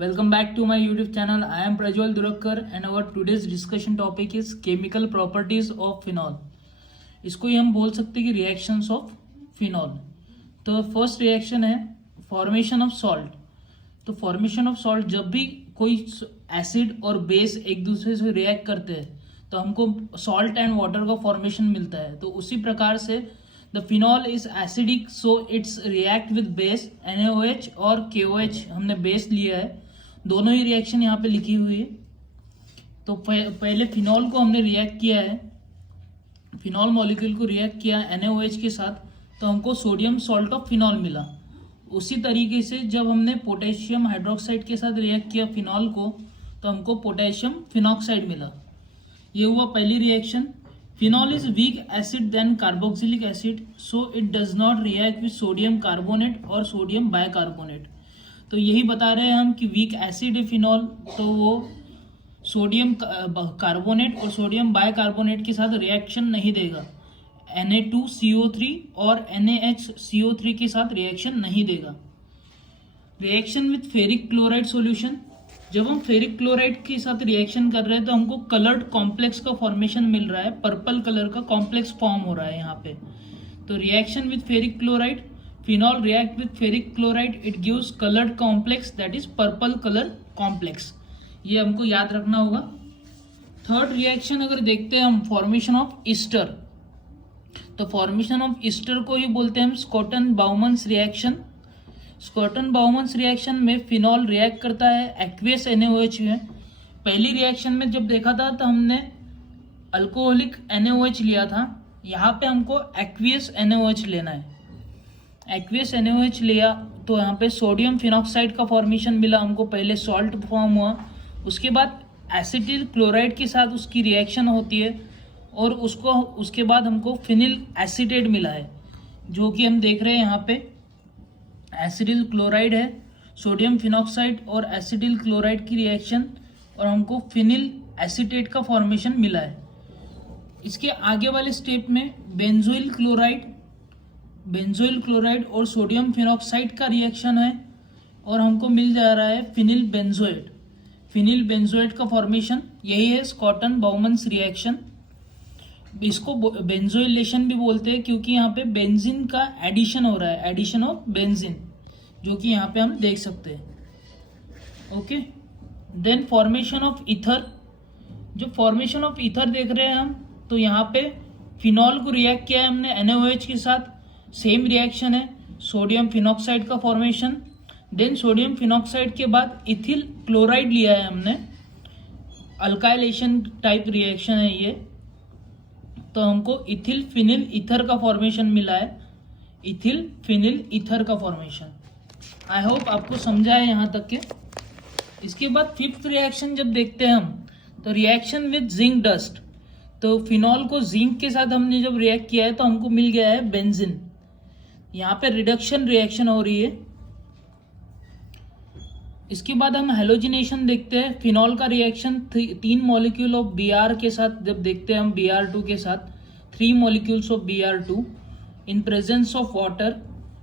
Welcome back to my YouTube channel. I am Prajwal Durakkar and our today's discussion topic is chemical properties of phenol. इसको ही हम बोल सकते हैं कि reactions of phenol. तो first reaction है formation of salt. तो formation of salt, जब भी कोई एसिड और बेस एक दूसरे से रिएक्ट करते हैं तो हमको सॉल्ट एंड वाटर का फॉर्मेशन मिलता है. तो उसी प्रकार से the phenol is acidic, so it's react with base NaOH और KOH. हमने बेस लिया है, दोनों ही रिएक्शन यहाँ पे लिखी हुई है. तो पहले फिनॉल को हमने रिएक्ट किया है, फिनॉल मॉलिक्यूल को रिएक्ट किया NaOH के साथ, तो हमको सोडियम सॉल्ट ऑफ फिनॉल मिला. उसी तरीके से जब हमने पोटेशियम हाइड्रोक्साइड के साथ रिएक्ट किया फिनॉल को, तो हमको पोटेशियम फिनॉक्साइड मिला. ये हुआ पहली reaction. Phenol is weak acid than carboxylic acid, so it does not react with sodium carbonate और सोडियम बाइकार्बोनेट. तो यही बता रहे हैं हम कि वीक एसिड है फिनॉल, तो वो सोडियम कार्बोनेट और सोडियम बाइकार्बोनेट के साथ रिएक्शन नहीं देगा. Na2CO3 और NaHCO3 के साथ रिएक्शन नहीं देगा. Reaction with ferric chloride solution. जब हम फेरिक क्लोराइड के साथ रिएक्शन कर रहे हैं तो हमको कलर्ड कॉम्प्लेक्स का फॉर्मेशन मिल रहा है, पर्पल कलर का कॉम्प्लेक्स फॉर्म हो रहा है यहाँ पे. तो reaction with ferric chloride, phenol react with ferric chloride, it gives coloured complex that is purple colour complex. ये हमको याद रखना होगा. थर्ड रिएक्शन अगर देखते हैं हम, फॉर्मेशन ऑफ ईस्टर. तो फॉर्मेशन ऑफ ईस्टर को ही बोलते हैं हम स्कॉटन-बाउमन्स रिएक्शन. स्कॉटन-बाउमन्स रिएक्शन में फिनॉल रिएक्ट करता है एक्वियस NaOH में. पहली रिएक्शन में जब देखा था तो हमने अल्कोहलिक NaOH लिया था, यहाँ पे हमको एक्वियस NaOH लेना है. एक्वियस NaOH लिया तो यहाँ पे सोडियम फिनॉक्साइड का फॉर्मेशन मिला हमको. पहले सॉल्ट फॉर्म हुआ, उसके बाद एसिटिल क्लोराइड के साथ उसकी रिएक्शन होती है और उसके बाद हमको फिनिल एसीटेट मिला है, जो कि हम देख रहे हैं यहाँ पे. एसिडिल क्लोराइड है, सोडियम फिनॉक्साइड और एसिडिल क्लोराइड की रिएक्शन, और हमको फिनिल एसीटेट का फॉर्मेशन मिला है. इसके आगे वाले स्टेप में बेंजोइल क्लोराइड और सोडियम फिनॉक्साइड का रिएक्शन है और हमको मिल जा रहा है फिनिल बेंजोएट का फॉर्मेशन. यही है स्कॉटन-बाउमन्स रिएक्शन. इसको बेंजोइलेशन भी बोलते हैं क्योंकि यहाँ पे बेंजीन का एडिशन हो रहा है, एडिशन ऑफ बेंजीन, जो कि यहाँ पे हम देख सकते हैं. Okay, then formation of ether. जो फॉर्मेशन ऑफ ईथर देख रहे हैं हम, तो यहाँ पे फिनॉल को रिएक्ट किया है हमने NaOH के साथ, सेम रिएक्शन है, सोडियम फिनॉक्साइड का फॉर्मेशन. देन सोडियम फिनॉक्साइड के बाद इथिल क्लोराइड लिया है हमने, अल्काइलेशन टाइप रिएक्शन है ये. तो हमको इथिल फिनिल ईथर का फॉर्मेशन मिला है, इथिल फिनिल ईथर का फॉर्मेशन. आई होप आपको समझा है यहाँ तक के. इसके बाद फिफ्थ रिएक्शन जब देखते हैं हम, तो रिएक्शन विद जिंक डस्ट. तो फिनॉल को जिंक के साथ हमने जब रिएक्ट किया है तो हमको मिल गया है बेंजीन. यहाँ पे रिडक्शन रिएक्शन हो रही है. इसके बाद हम हेलोजिनेशन देखते हैं. फिनॉल का रिएक्शन 3 मॉलिक्यूल ऑफ Br के साथ जब देखते हैं हम, Br2 के साथ 3 molecules of Br2 in presence of water,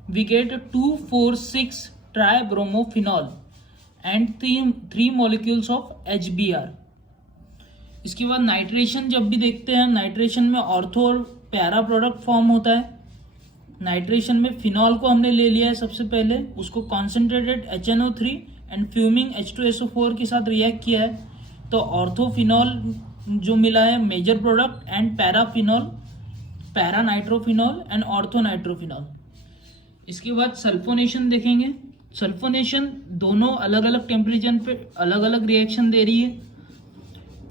we get 2,4,6 tribromophenol and 3 molecules of HBr. इसके बाद नाइट्रेशन जब भी देखते हैं, नाइट्रेशन में ऑर्थो और पैरा प्रोडक्ट फॉर्म होता है. नाइट्रेशन में फिनॉल को हमने ले लिया है सबसे पहले, उसको concentrated HNO3 and fuming H2SO4 के साथ रिएक्ट किया है, तो ऑर्थोफिनॉल जो मिला है major product, and paraphenol, para nitrophenol and orthonitrophenol. इसके बाद सल्फोनेशन देखेंगे. सल्फोनेशन दोनों अलग अलग टेम्परेचर पे अलग अलग रिएक्शन दे रही है.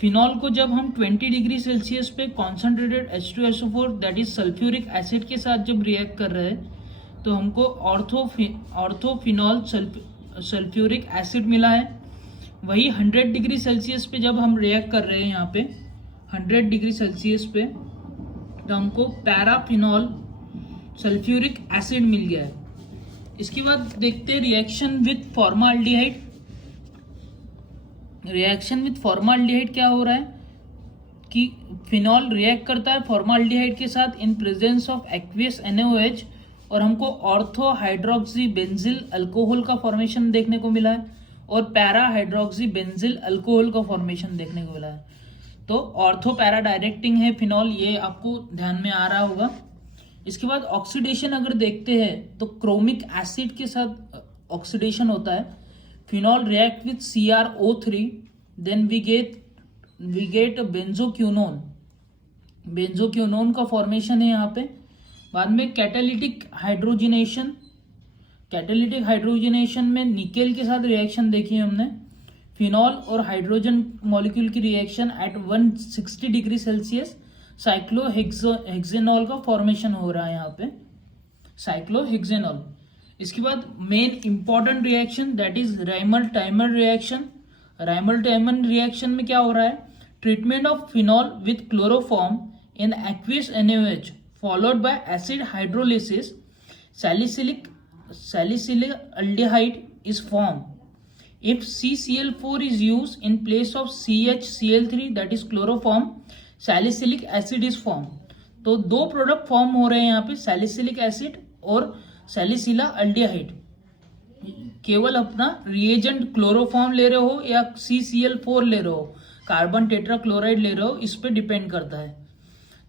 फिनॉल को जब हम 20 डिग्री सेल्सियस पे concentrated H2SO4 that is sulphuric acid के साथ जब रिएक्ट कर रहे हैं तो हमको ऑर्थोफिनॉल सल्फ्यूरिक एसिड मिला है. वही 100 डिग्री सेल्सियस पे जब हम रिएक्ट कर रहे हैं यहाँ पे 100 डिग्री सेल्सियस पे, तो हमको पैराफिनॉल सल्फ्यूरिक एसिड मिल गया है. इसके बाद देखते हैं reaction with formaldehyde. Reaction with formaldehyde क्या हो रहा है कि फिनॉल रिएक्ट करता है फॉर्माल्डिहाइड के साथ in presence of aqueous NaOH और हमको ऑर्थो हाइड्रोक्सी बेंजिल अल्कोहल का फॉर्मेशन देखने को मिला है. और पैरा हाइड्रोक्सी बेंजिल अल्कोहल का फॉर्मेशन देखने को मिला है। तो ऑर्थो पैरा डायरेक्टिंग है फिनॉल, ये आपको ध्यान में आ रहा होगा। इसके बाद ऑक्सीडेशन अगर देखते हैं तो क्रोमिक एसिड के साथ ऑक्सीडेशन होता है। Phenol react with CrO3, then we get benzoquinone, benzoquinone का फॉर्मेशन है यहाँ पे। बाद में कैटालिटिक हाइड्रोजिनेशन, कैटालिटिक हाइड्रोजिनेशन में निकेल के साथ रिएक्शन देखी है हमने। फिनॉल और हाइड्रोजन मॉलिक्यूल की reaction at 160 degree Celsius cyclohexanol का फॉर्मेशन हो रहा है यहाँ पे, साइक्लोहेक्सेनॉल। इसके बाद main important reaction that is Reimer Tiemann reaction. Reimer Tiemann reaction में क्या हो रहा है? Treatment of phenol with chloroform in aqueous NaOH followed by acid hydrolysis, salicylaldehyde is formed. If CCl4 is used in place of CHCl3 that is chloroform, salicylic acid is formed. तो दो product form हो रहे हैं यहाँ पे, salicylic acid और सैलिसिलाल्डिहाइड। केवल अपना रिएजेंट क्लोरोफॉर्म ले रहे हो या CCl4 ले रहे हो, कार्बन टेट्राक्लोराइड ले रहे हो, इस पे डिपेंड करता है।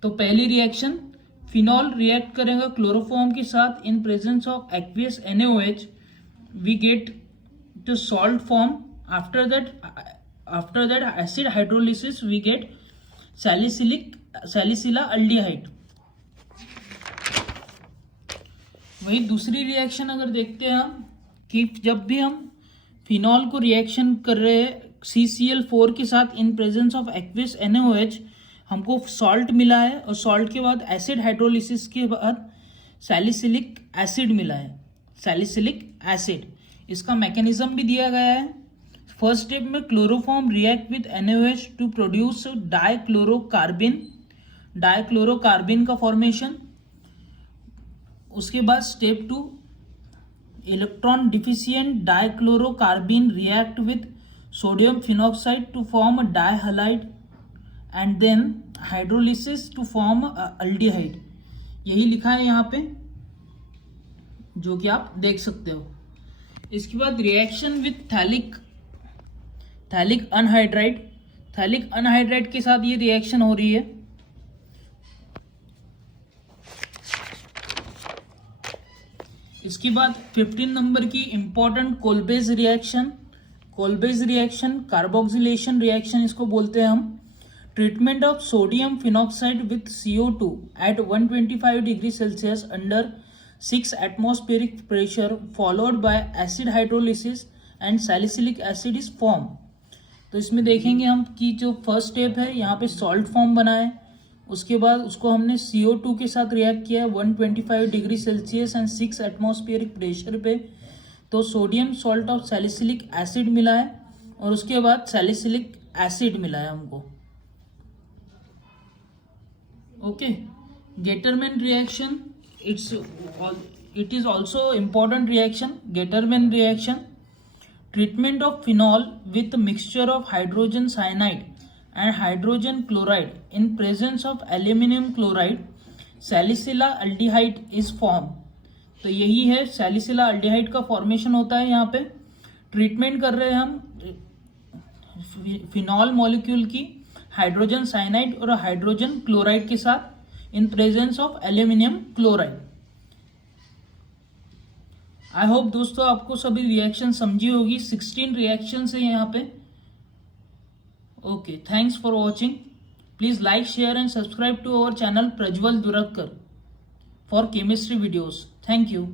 तो पहली रिएक्शन, फिनॉल रिएक्ट करेगा क्लोरोफॉर्म के साथ in presence of aqueous NaOH, we get to salt form. After that acid hydrolysis we get salicylaldehyde. वही दूसरी रिएक्शन अगर देखते हैं हम कि जब भी हम फिनॉल को रिएक्शन कर रहे हैं CCl4 के साथ in presence of aqueous NaOH, हमको सॉल्ट मिला है और सॉल्ट के बाद एसिड हाइड्रोलिसिस के बाद सैलिसिलिक एसिड मिला है, सैलिसिलिक एसिड। इसका मैकेनिज्म भी दिया गया है। फर्स्ट स्टेप में chloroform react with NaOH to produce dichlorocarbene, dichlorocarbene का फॉर्मेशन। उसके बाद step 2, electron deficient dichlorocarbene react with sodium phenoxide to form dihalide and then hydrolysis to form aldehyde. यही लिखा है यहाँ पे, जो कि आप देख सकते हो। इसके बाद reaction with phthalic anhydride, phthalic anhydride के साथ ये रिएक्शन हो रही है। इसके बाद 15 नंबर की important Kolbe's reaction, Kolbe's reaction carboxylation reaction इसको बोलते हैं हम। Treatment of sodium phenoxide with CO2 at 125 degree Celsius under 6 atmospheric pressure followed by acid hydrolysis and salicylic acid is form. तो इसमें देखेंगे हम कि जो फर्स्ट स्टेप है यहाँ पे सॉल्ट फॉर्म बना है, उसके बाद उसको हमने CO2 के साथ रिएक्ट किया है 125 degree Celsius and 6 atmospheric pressure पे, तो sodium salt of salicylic acid मिला है और उसके बाद सैलिसिलिक एसिड मिला है हमको। Okay, Gattermann reaction, it is also important reaction, Gattermann reaction. Treatment of phenol with mixture of hydrogen cyanide and hydrogen chloride in presence of aluminium chloride, salicylaldehyde is form. तो यही है, सैलिसिलाल्डिहाइड का formation होता है यहाँ पे। ट्रीटमेंट कर रहे हैं हम फिनॉल मॉलिक्यूल की हाइड्रोजन साइनाइड और हाइड्रोजन क्लोराइड के साथ in presence of aluminium chloride. I hope दोस्तों आपको सभी रिएक्शन समझी होगी। 16 रिएक्शन है यहाँ पे। Okay, thanks for watching. Please like, share and subscribe to our channel Prajwal Durakkar for chemistry videos. Thank you.